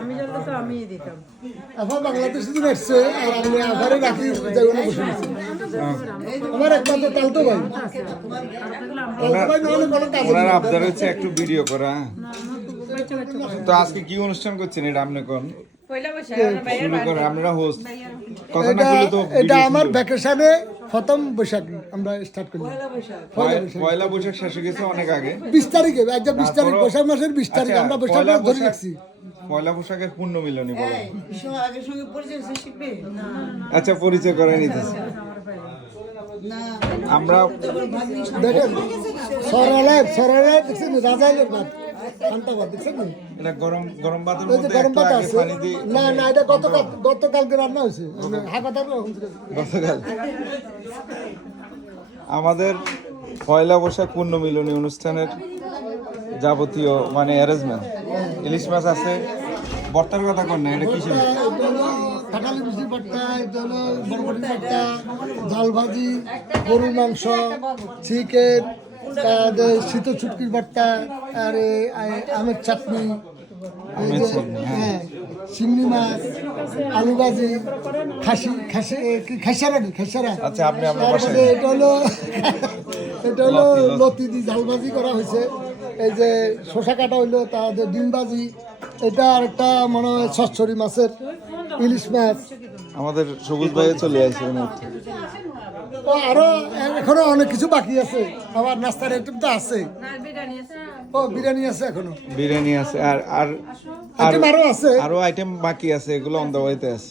আমি জানলে তো আমিই দিতাম। এখন বাংলাদেশে তো আসছে আর আমি আবারও রাখি যাই না বসে আছি। আমার একমাত্র তালতো ভাই। ওনার আবদার হচ্ছে একটু ভিডিও করা। তো আজকে কি অনুষ্ঠান করছেন এটা আপনি কোন শুরু করে আমরা হোস্ট কথা না বলে তো এটা আমার ভ্যাকেশনে প্রথম বৈশাখী আমরা স্টার্ট করলাম। পয়লা বৈশাখ শেষ হয়ে গেছে অনেক আগে 20 তারিখে আজকে 20 তারিখ বৈশাখ মাসের 20 তারিখ আমরা বৈশাখ মাস ধরে রাখছি। পয়লা বৈশাখের পূর্ণ মিলনী বলে আগের সঙ্গে পরিচয় শিখবে না। আচ্ছা পরিচয় করে নিতেছি আমরা দেখেন সরালা দেখছেন রাজাইলের ভাত শান্তাবাদ দেখছেন এটা গরম গরম ভাতের ওই যে মধ্যে গরম একটু ভাত আগে আছে পানি দিয়ে না এটা গতকালকে রান্না হয়েছে হাকাতার গতকাল আমাদের পয়লা বৈশাখ পূর্ণ মিলনী অনুষ্ঠানের যাবতীয় মানে অ্যারেঞ্জমেন্ট ইলিশ মাছ আছে বর্তার কথা কর না এটা কিসের কাঁঠালি মিষ্টি ভর্তা এটা হলো বরবটি ভর্তা ঝাল ভাজি গরুর মাংস চিকেন শীত ছুটকির ভর্তা আর আমের চাটনি হ্যাঁ চিংড়ি মাছ আলু ভাজি খেসারা আচ্ছা আপনি আমার তারপরে বাসায় এটা হলো লতি দি ঝাল ভাজি করা হয়েছে এই যে শসা কাটা হইলো তাদের ডিম ভাজি এটা আর একটা মনে হয় ছচ্ছরি মাছের ইলিশ মাছ আমাদের সবুজ ভাই চলে আসছে ও আরো এখনো অনেক কিছু বাকি আছে আমার নাস্তার আইটেম তো আছে ও বিরিয়ানি আছে এখনো বিরিয়ানি আছে আর আর আইটেম আরো আছে আরো আইটেম বাকি আছে এগুলো অন দা ওয়েতে আছে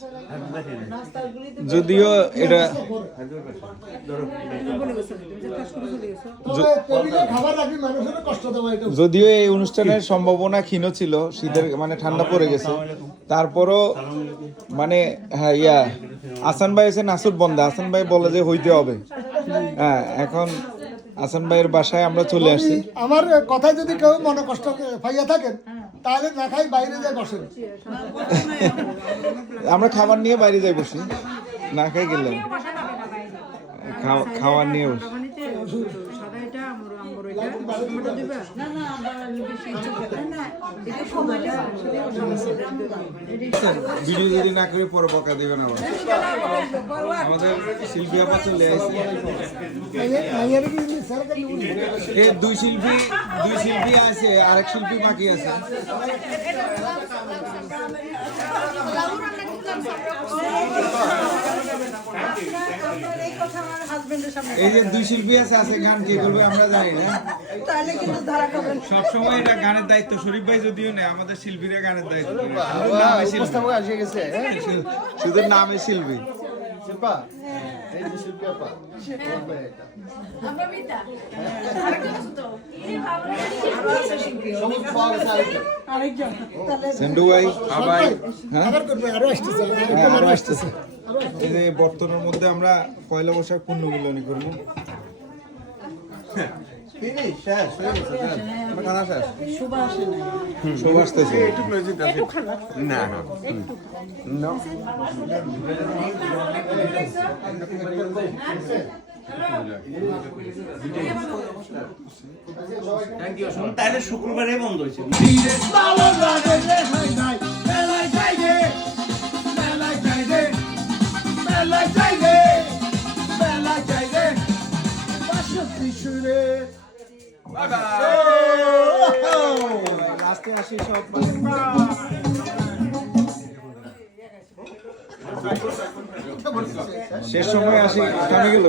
যদিও এটা তবে টেবিলে খাবার রাখি মানুষের কষ্ট দেওয়া এটা যদিও এই অনুষ্ঠানের সম্ভাবনা ক্ষীণ ছিল শীতের মানে ঠান্ডা পড়ে গেছে তারপরও মানে হ্যাঁ আসান ভাই এসে নাসুর বন্ধা আসান ভাই বলে যে হইতে হবে হ্যাঁ এখন আসান ভাইয়ের বাসায় আমরা চলে আসছি আমার কথায় যদি কেউ মনে কষ্ট পাইয়া থাকেন তাহলে না খাই বাইরে যায় বসেন আমরা খাবার নিয়ে বাইরে যাই বসি না খাই গেলাম খাবার নিয়ে বসি ভিডিও যদি না করে পরে বকা দেবেন আবার আমাদের শিল্পী আপা চলে আসছে দুই শিল্পী আছে আরেক শিল্পী বাকি আছে এই যে দুই শিল্পী আছে গান কে করবে আমরা জানি না সবসময় এটা গানের দায়িত্ব শরীফ ভাই যদিও নেই আমাদের শিল্পীরা গানের দায়িত্ব শুধু নামে শিল্পী সেন্ডু ভাই আরো আসতেছে এই যে বর্তমানের মধ্যে আমরা পয়লা বৈশাখ পূর্ণ মিলনী করবো তাহলে শুক্রবারে বন্ধ হয়েছে শেষ সময় আসি থামে গেল